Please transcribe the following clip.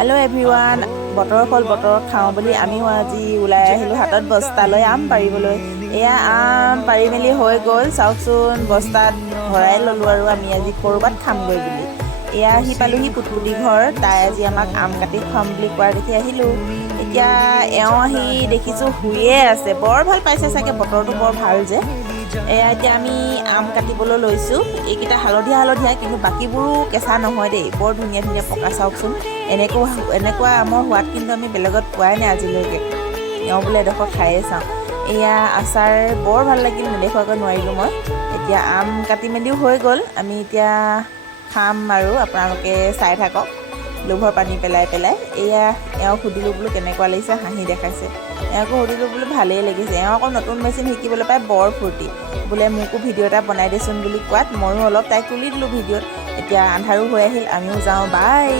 Hello' everyone, বতৰ ফল বতৰত খাওঁ বুলি আমিও আজি ওলাই আহিলোঁ হাতত বস্তা লৈ আম পাৰিবলৈ। এয়া আম পাৰি মেলি হৈ গ'ল, চাওকচোন বস্তাত ভৰাই ল'লোঁ আৰু আমি আজি ক'ৰবাত খামগৈ বুলি। এয়া আহি পালোঁহি পুটপুটি ঘৰ, তাই আজি আমাক আম কাটি খুৱাম বুলি কোৱা দেখি আহিলোঁ। এতিয়া এওঁ আহি দেখিছোঁ শুয়ে আছে, বৰ ভাল পাইছে চাগে, বতৰটো বৰ ভাল যে। এয়া এতিয়া আমি আম কাটিবলৈ লৈছোঁ। এইকেইটা হালধীয়া হালধীয়া, কিন্তু বাকীবোৰো কেঁচা নহয় দেই, বৰ ধুনীয়া ধুনীয়া পকা। চাওকচোন এনেকুৱা আমৰ সোৱাদ কিন্তু আমি বেলেগত পোৱাই নাই আজিলৈকে। এওঁ বোলে এডোখৰ খায়ে চাওঁ। এয়া আচাৰ বৰ ভাল লাগিল, নেদেখুৱাকৈ নোৱাৰিলোঁ মই। এতিয়া আম কাটি মেলিও হৈ গ'ল, আমি এতিয়া খাম আৰু আপোনালোকে চাই থাকক লোভৰ পানী পেলাই পেলাই। এয়া এওঁক সুধিলোঁ বোলো কেনেকুৱা লাগিছে, হাঁহি দেখাইছে। এওঁকো সুধিলোঁ বোলো ভালেই লাগিছে। এওঁ আকৌ নতুন মেচিন শিকিবলৈ পাই বৰ ফূৰ্তি, বোলে মোকো ভিডিঅ' এটা বনাই দেচোন বুলি কোৱাত ময়ো অলপ তাইক তুলি দিলোঁ ভিডিঅ'ত। এতিয়া আন্ধাৰো হৈ আহিল, আমিও যাওঁ, বাই।